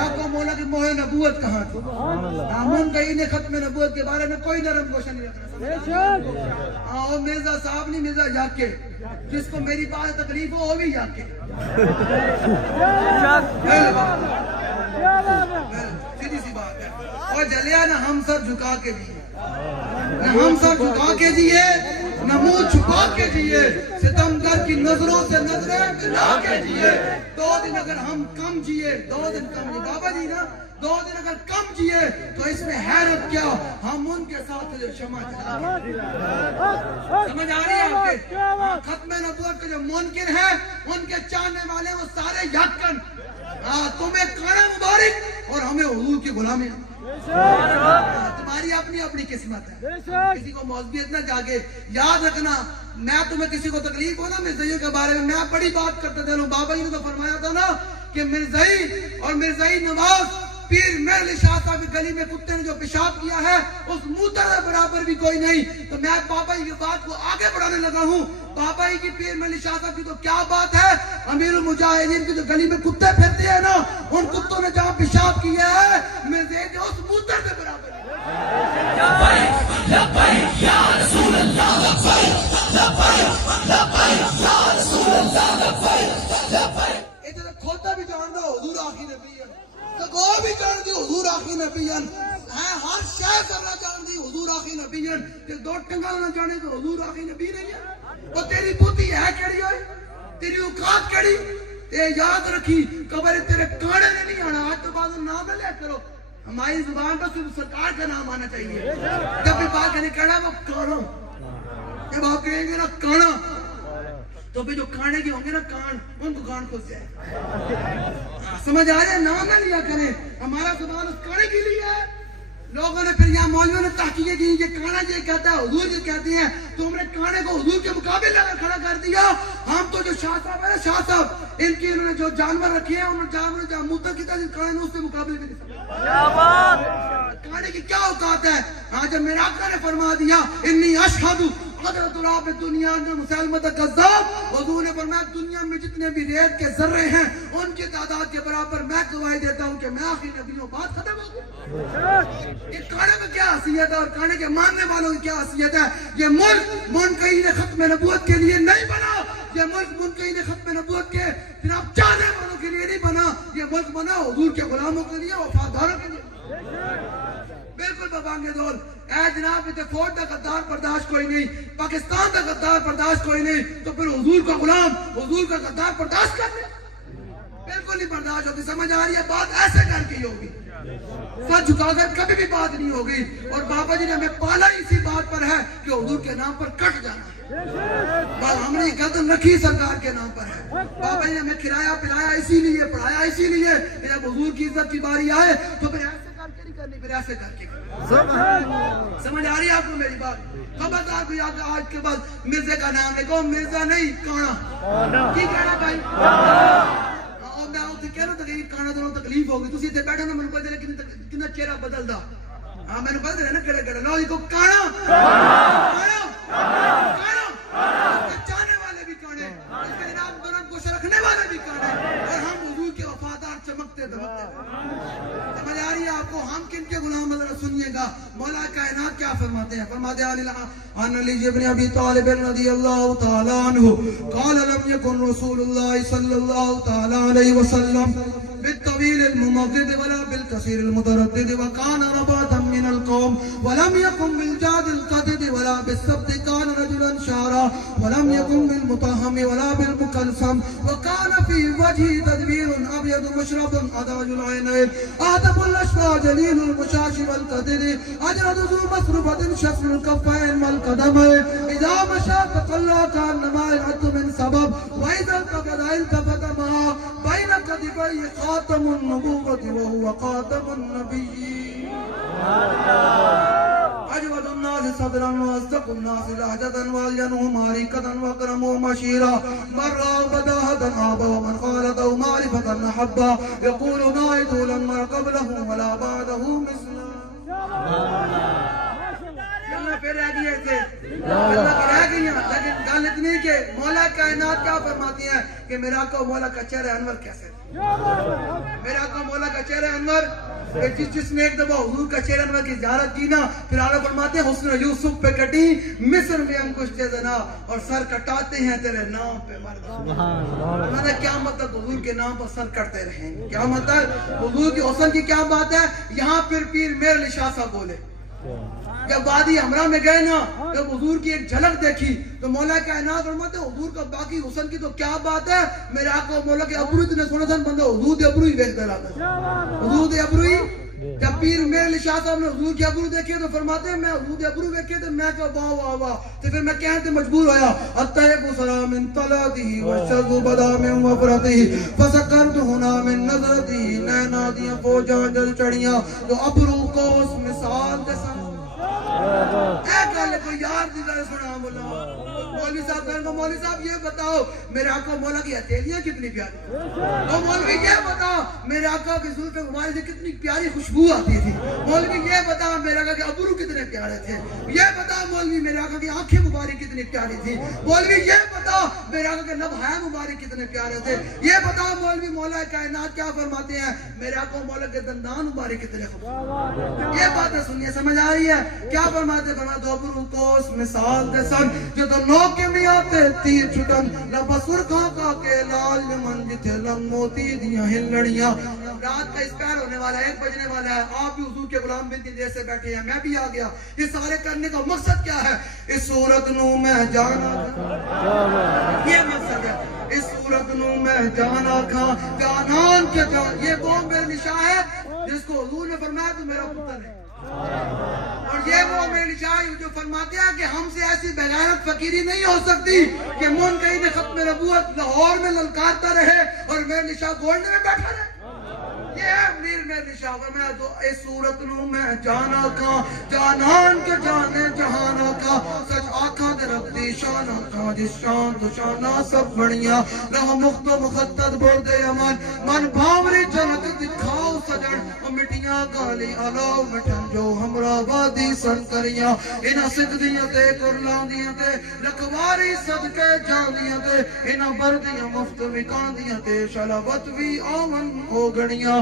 آپ کو مولا کی مہر نبوت کہاں تھی؟ ہم کہیں نے ختم نبوت کے بارے میں کوئی نرم گوشہ نہیں رکھنا. اور مرزا صاحب نہیں، مرزا یاکے، جس کو میری بات تکلیف ہو وہ بھی یاکے. سیدھی سی بات ہے. اور جلیا نہ ہم سر جھکا کے دیے، نہ ہم سر جھکا کے دیے، نہ منہ چھپا کے دیے، ستمگر کی نظروں سے نظریں ملا کے دیے. 2 دن اگر ہم کم جیے، 2 دن کم جیے بابا جی نا، 2 دن اگر کم جیے تو اس میں حیرت کیا، ہم ان کے ساتھ شمع جلا. سمجھ آ رہی ہے آپ کے؟ ختم نبوت کے جو منکر ہیں ان کے چاہنے والے وہ سارے یاکن. تمہیں کانا مبارک اور ہمیں حضور کی غلامی. تمہاری اپنی اپنی قسمت ہے. کسی کو موذیت نہ جاگے. یاد رکھنا، میں تمہیں کسی کو تکلیف ہو نا مرزائیوں کے بارے میں، میں بڑی بات کرتا تھا. بابا جی نے تو فرمایا تھا نا کہ مرزائی اور مرزائی نواز پیر میر علی شاہ صاحب کی گلی میں کتے نے جو پیشاب کیا ہے اس موتر برابر بھی کوئی نہیں. تو میں بابا جی کی بات کو آگے بڑھانے لگا ہوں. بابا جی کی پیر میر علی شاہ صاحب کی تو کیا بات ہے، امیر المجاہدین کی جو گلی میں کتے پھرتے ہیں نا، ان کتوں نے جہاں پیشاب کیا ہے مرزائی جو اس موتر کے برابر ہے. لبیک لبیک یا رسول اللہ، لبیک لبیک لبیک یا رسول اللہ، لبیک لبیک. ادھر کھوتا بھی جان دو حضور آخری نبی ہے، سگو بھی جان دی حضور آخری نبی ہے، ہر شے کرنا جان دی حضور آخری نبی ہے. کہ 2 ٹنگا نہ جانے تو حضور آخری نبی نہیں ہے. اور تیری بوتی ہے کیڑی ہوئی، تیری اوقات کیڑی. تے یاد رکھی قبر تیرے کانے نے نہیں آنا. آج تو بعد نام نہ لیا کرو، ہماری زبان پر صرف سرکار کا نام آنا چاہیے. جب بھی بات کرنے کہنا وہ کانا، جب آپ کہیں گے نا کانا تو پھر جو کھانے کے ہوں گے نا کان، ان کو کان کھل جائے. سمجھ آ رہے ہیں؟ نام نہ لیا کریں. ہمارا زبان اس کانے کے لیے ہے. لوگوں نے پھر یہاں مولویوں نے تحقیق کی کہ کانا یہ کہتا ہے حضور یہ کہتی ہیں، تو ہم نے کانے کو حضور کے مقابلے لگا کھڑا کر دیا. ہم تو جو شاہ صاحب ہے نا، شاہ صاحب ان کی انہوں نے جو جانور رکھے ہیں، انہوں نے جانور جہاں موتر کی طرح کانے اس سے مقابلے بھی نہیں سکتے. کیا بات! کانے کی کیا اوقات ہے؟ آج جب میرا آقا نے فرما دیا انی اشہد قدرت راب دنیا مسلمت کذاب، حضور نے فرمایا دنیا میں جتنے بھی ریت کے ذرے ہیں ان کی تعداد کے برابر میں گواہی دیتا ہوں کہ میں آخری نبی ہوں. بات ختم ہو گئی. یہ کانے میں کیا حیثیت ہے اور کانے کے ماننے والوں کی کیا حیثیت ہے؟ یہ ملک منکرین ختم نبوت کے لیے نہیں بنا. یہ ملک منکرین ختم نبوت کے جناب چاہنے والوں کے لیے نہیں بنا. یہ ملک بنا حضور کے غلاموں کے لیے، وفاداروں کے لیے. بالکل بابانگے دول. اے جناب فوج کا غدار برداشت کوئی نہیں، پاکستان کا غدار برداشت کوئی نہیں، تو پھر حضور کا غلام حضور کا غدار برداشت کر لے. بالکل نہیں برداشت ہوتی. سمجھ آ رہی ہے؟ بات ایسے کر کے ہوگی، سر جھکا کر کبھی بھی بات نہیں ہوگی. اور بابا جی نے ہمیں پالا اسی بات پر ہے کہ حضور کے نام پر کٹ جانا ہے. ہم نے قدم رکھی سرکار کے نام پر ہے. بابا جی نے ہمیں کھلایا پلایا اسی لیے، پڑھایا اسی لیے. جب حضور کی عزت کی باری آئے تو پھر ایسے کر کے نہیں کرنی، پھر ایسے کر کے. سمجھ آ رہی ہے آپ کو میری بات؟ خبردار کوئی آج کے بعد مرزا کا نام لے گا، مرزا نہیں کانا. کی کہنا بھائی؟ اور میں اسے کہہ رہا تھا کہ کانا دونوں تکلیف ہوگی. تسی اتنے بیٹھا نا، میں نے پتا کتنا چہرہ بدلدا. ہاں میں نے پتا ہے نا کہڑا کہڑا لو کو کانا کانا کانا. چاہنے والے بھی کانے، اس کے جناب دونوں کو رکھنے والے بھی کانے، اور ہم حضور کے وفادار چمکتے دمکتے. سمجھ آ رہی ہے آپ کو؟ ہم کن کے غلام؟ ذرا سنیے گا مولا کائنات کیا فرماتے ہیں. فرماتے ہیں عن علی ابن ابی طالب رضی اللہ تعالی عنہ قال لم يكن رسول الله صلی اللہ تعالی علیہ وسلم بالطويل الممدد ولا بالكثير المتردد وكان رباطا من القوم ولم يكن بالجاد القدد ولا بالسبت كان رجلا شعرا ولم يكن بالمطهم ولا بالمكلثم وكان في وجهه تدبير ابيض مشرب اداج العينين اهدب الاشفى جليل المشاش والقدد اجرد ذو مسربة شفر الكفين والقدمين اذا مشى تقلى كانما يعد من سبب واذا التفت التفت معه بين كتفيه خاتم النبوة وهو خاتم النبيين أجود الناس صدرا وأصدق الناس لهجة وألينهم عريكة وأكرمهم عشيرا من رأى بداهة آبا ومن خالطه معرفة أحبا يقول نائت لم مر قبله ولا بعده مثلا. کے رہ گئی تھے اللہ کی رہ گئی ہیں. لیکن گل اتنی کہ مولا کائنات کیا فرماتی ہیں کہ میرا آقا مولا کا چہرہ انور کیسے میرا آقا مولا کا چہرہ انور کہ جس نے ایک دفعہ حضور کا چہرہ انور کی زیارت کی نا پھر آلہ فرماتے ہیں حسن یوسف پہ کٹی مصر میں انگشت زنا اور سر کٹاتے ہیں تیرے نام پہ مرد. میں کیا مطلب حضور کے نام پر سر کٹتے رہیں کیا مطلب حضور کی حسن کی کیا بات ہے. یہاں پھر پیر میر علی شاہ صاحب بولے جب وادی ہمراہ میں گئے نا جب حضور کی ایک جھلک دیکھی تو مولا کائنات فرماتے ہیں حضور کا باقی حسن کی تو کیا بات ہے. میرے آقا مولا کے ابرو اتنے سونے سن بندے حضور دے ابرو ہی دیکھ دلاتا حضور دے ابرو ہی. جب پیر میر علی شاہ صاحب نے حضور کے ابرو دیکھے تو فرماتے ہیں میں حضور دے ابرو دیکھے تو میں کہا واہ واہ واہ تو پھر میں کہنے تے مجبور ہویا الطیب سلام من طلعته والشذ بدا من وفرته فسکرت ہنا من نظرته نینا دیاں فوجاں جل چڑیاں تو ابرو کو اس مثال دے سن اے گل کو یار دی گل سنا مولا مولوی صاحب کہنے کو مولوی صاحب یہ بتاؤ میرے آقا مولا کی ہتھیلیاں کتنی پیاری تو مولوی یہ بتا میرے آقا کی زلف مبارک سے کتنی پیاری خوشبو آتی تھی. مولوی یہ بتا میرے آقا کے ابرو کتنے پیارے تھے. یہ بتا مولوی میرے آقا کی آنکھیں مبارک کتنی پیاری تھی. مولوی یہ بتا میرے آقا کے لبھائے مبارک کتنے پیارے تھے. یہ بتا مولوی مولا کائنات کیا فرماتے ہیں میرے آقا مولا کے دندان مبارک کتنے خوبصورت. یہ باتیں سنیے سمجھ آ رہی ہے کیا فرماتے فرماتے ابرو کو اس مثال دے سن جو تو نوک میں آتے تیر چھٹن لبا سرخاں کا کے لال من جتھے لنگ موتی دیاں ہلڑیاں. رات کا اسپیر ہونے والا ہے 1 بجنے والا ہے آپ بھی حضور کے غلام بنتی دیر سے بیٹھے ہیں میں بھی آ گیا. یہ سارے کرنے کا مقصد کیا ہے اس صورت نو میں جانا یہ مقصد ہے اس صورت نو میں جانا کھا جانان کے جان. یہ وہ میرے نشاہ ہے جس کو حضور نے فرمایا تو میرا پتر ہے اور یہ وہ میری شاہ جو فرماتے ہیں کہ ہم سے ایسی بغیرت فقیری نہیں ہو سکتی کہ منتقد ختم نبوت لاہور میں للکارتا رہے اور میرے شاہ گولڈ میں بیٹھا رہے. یہ میر میرے شاہ میں تو اس صورت نو میں جانا کا جانان کے جانے جہانا کا سچ آنکھاں دے رب دی شانا کا جس شان تو شانہ سب بڑیاں لہا مخت و مخطط بول دے امان من بھاوری جھلک دکھاؤ سجن و مٹیاں گالی علاو مٹن جو ہمراہ وادی سن کریاں انہاں سکھ دیاں تے کرلاں دیاں تے لکواری صدقے جان دیاں تے انہاں بردیاں مفت مکان دیاں تے شلاوت بھی آمن ہو گڑیاں